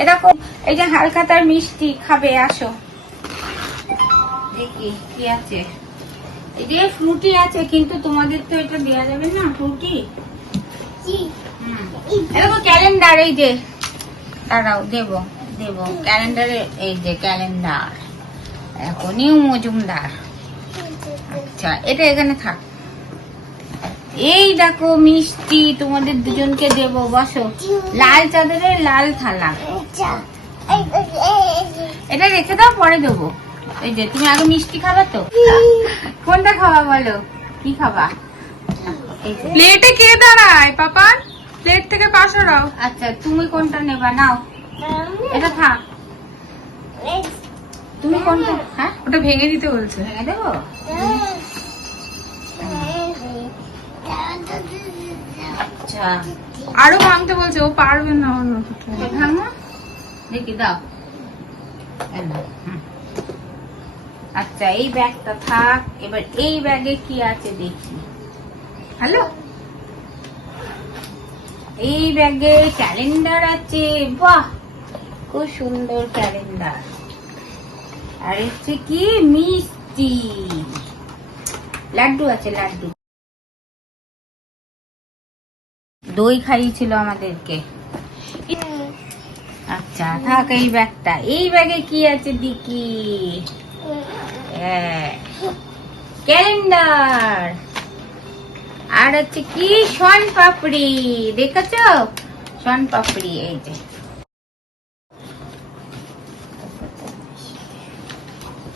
এরকম এই যে হালখাতার মিষ্টি খাবে, আসো দেখি কি আছে। এই যে ফ্রুটি আছে, কিন্তু তোমাদের তো এটা দেওয়া যাবে না ফ্রুটি। এরকম ক্যালেন্ডার, এই যে দাঁড়াও দেবো ক্যালেন্ডারে, এই যে ক্যালেন্ডার, নিউ মজুমদার। আচ্ছা এটা এখানে থাক। এই দেখো মিষ্টি তোমাদের দুজনকে দেবো, বসো। লাল চাদরের লাল থালা, এটা রেখে দাও, পরে দেবো। এই যে তুমি আগে মিষ্টি খাবে তো, কোনটা খাবা বলো, কি খাবা? প্লেটে কে দাঁড়ায় পাপা? প্লেট থেকে পা সরাও। আচ্ছা তুমি কোনটা নেবা, নাও এটা থাক। তুমি কোনটা? হ্যাঁ ওটা ভেঙে দিতে বলছে। ভেঙে দেবো। আচ্ছা আরো ভাঙতে বলছে, ও পারবে না। ভাঙো দেখি, দাও। আচ্ছা এই ব্যাগটা থাক। এবার এই ব্যাগে কি আছে দেখি। হ্যালো, এই ব্যাগে ক্যালেন্ডার আছে। বাহ, খুব সুন্দর ক্যালেন্ডার। আর হচ্ছে কি মিষ্টি, লাড্ডু আছে, লাড্ডু। দই খাইয়েছিল আমাদেরকে। আচ্ছা থাক এই ব্যাগটা। এই ব্যাগে কি আছে দেখি। ক্যালেন্ডার, আর হচ্ছে কি শন পাপড়ি, দেখেছো শন পাপড়ি, এই যে